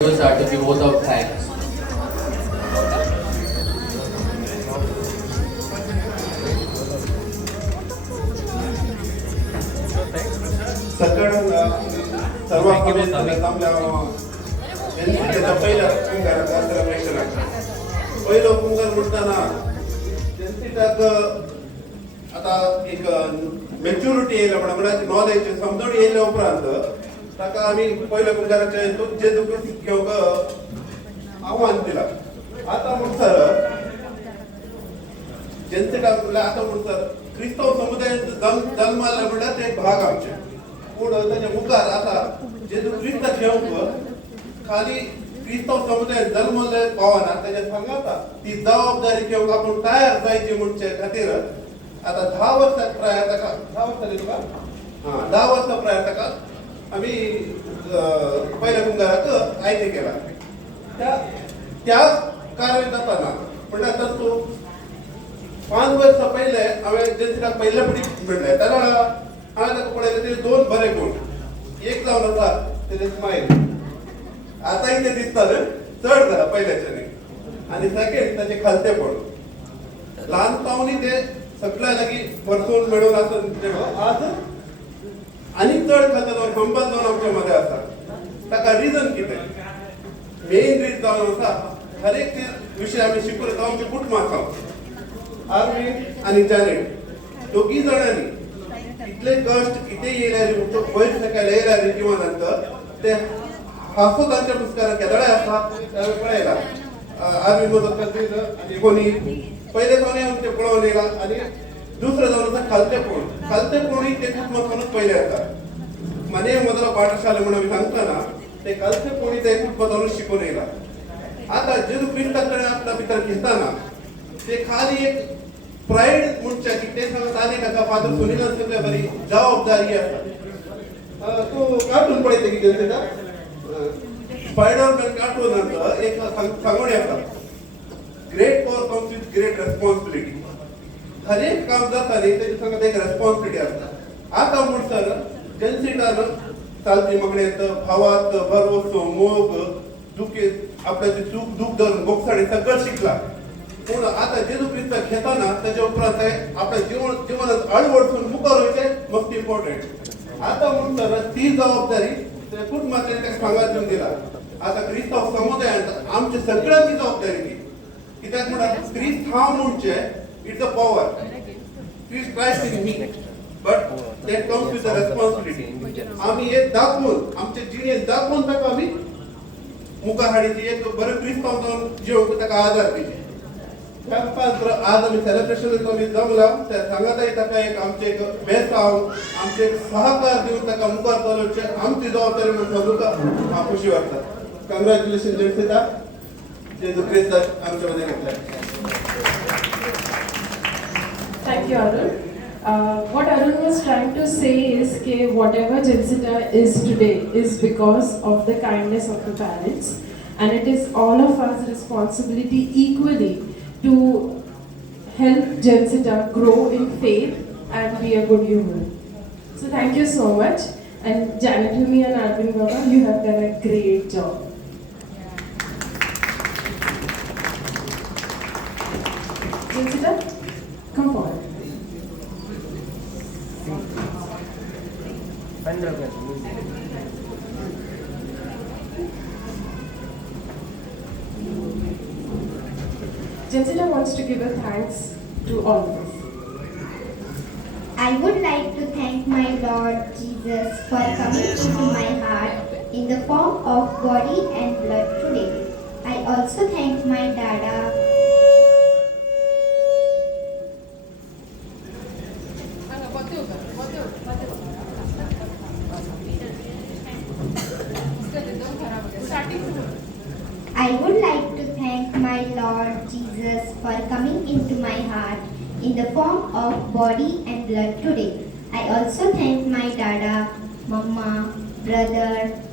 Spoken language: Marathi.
Those are to be vote of thanks. सकाळला सर्वांकडून आपल्या त्यांच्या पहिल्या पुंगाराचा सेलिब्रेशन आहे. पहिलं पुंगार म्हणताना त्यांची आता एक मॅच्युरिटी येईल म्हणा नॉलेज समजून येयल्या उपरांत ताका आम्ही पहिल्या पुंगाराच्या जे घेवंक आव्हान दिला. आता म्हणसर ज्यांचे आता म्हणसर क्रिस्तव समुदायात जन्माला म्हणल्यार ते एक भाग आमचे पूण त्याच्या मुखार आता जेजू क्रिस्त घेवंक खाली क्रिस्तव समुदायात जन्मले पावना त्याच्या सांगाता ती जबाबदारी घेवंक आपण तयार जायची म्हणचे खातीर आता 10 वर्सां प्राय ताका 10 वर्सां दिलो का 10 वर्सां प्राय ताका आम्ही पहिल्या पुंगाराक आयते केला. त्या कार्य जाताना म्हणल्यार तो 5 वर्सां पहिले हांवें जेन्ना पहिल्या पिढीक म्हणलें तेन्ना हांवें ताका पळयलें ते 2 बरे गुण. एक जावन आसा तेजे स्मायल आतांय ते दिसता चड जाला पयल्याच्यानी आनी सेकेंड ताचें खालतेपण ल्हानपणांनी ते सगळ्या लागीं परतून मेळून आसा आज आनी चड खालता जावन खंबात जावन आमच्या मदें आसा. ताका रिजन कितें मेन रीज जावन आसा हर एक विशय आमी शिकून येता आमचे कुटुंबाक आर्मी आनी जॅनेट दोगी जाणांनी इतले कष्ट कितें येयल्यार पयस सकयल येयल्यार जिवनांत ते हांसूं तांच्या पुस्तकांत केदळे आसा पळयला. आर्मी मदत करता आनी कोणी पयले जावन आमचे पळोवन येयला आनी दुसरें जावन आसा खालतेपणूय ते कुटुंबांतूनच पयले येता. मने मोदलो पाठशाले म्हणून आमी सांगतना ते खालतेपणूय ते कुटुंबांतूनच शिकून येयला. आता जेजू क्रिस्ता कडेन आपल्या भितर घेताना ते खाली एक प्राईड म्हणच्या की ते सांगत आले नाका फादर सुनीलान सगळ्या बरी जबाबदारी आसा. तूं कार्टून पळयता कितें तेका स्पायडरमॅन कार्टूनांत एक सांगोणी आसा great power comes with great responsibility. हर एक काम जाता न्ही तेजे सांगत एक रेस्पॉन्सिबिलिटी आसता. आता म्हणसर जेन्सिटान चालती मागणेंत भावात भरवसो मोग दुखे आपल्याचे चूक दूख धरून बोगसाडी सगळं शिकला. पूण आता जेजू क्रिस्त घेताना त्याच्या उपरांत आपल्या जीवनात अडवडसून मुखार वयचे मोस्ट इम्पॉर्टंट. आता म्हणसर ती जबाबदारी त्या कुटुंबातल्या ताका सांगात दिवन दिला. आता क्रिस्तांव समुदायांत आमच्या सगळ्यांची जबाबदारी ती कित्याक म्हणल्यार क्रिस्त हांव म्हणचे it's a power Christ Christ in me but that comes with a responsibility. आमी हे दाखवून आमचे जिणेंत दाखवून ताका आमी मुखार हाडीची एक बरें क्रिस्तांव जावन जिवंक ताका आदार दिवचे. आज आम्ही सेलिब्रेशन आम्ही जमला त्या सांगाताय ताका एक आमचे एक बेसाव आमचे एक सहकार दिवन ताका मुखार चलोवचे आमची जबाबदारी म्हणून समजुका हांव खुशी वाटता. कॉंग्रॅच्युलेशन जेन्सिटा जेजू क्रिस्त आमच्या मध्ये घेतला. Thank you, Arun. What Arun was trying to say is that whatever Jensita is today is because of the kindness of the parents, and it is all of us responsibility equally to help Jensita grow in faith and be a good human. So thank you so much, and Janet Humi and Arvind Baba, you have done a great job. Jensita, come forward. Jensita wants to give a thanks to all of us. I would like to thank my Lord Jesus for coming into my heart in the form of body and blood today. I also thank my Dada. I would like to thank my Lord Jesus for coming into my heart in the form of body and blood today. I also thank my Dada, Mama, brother,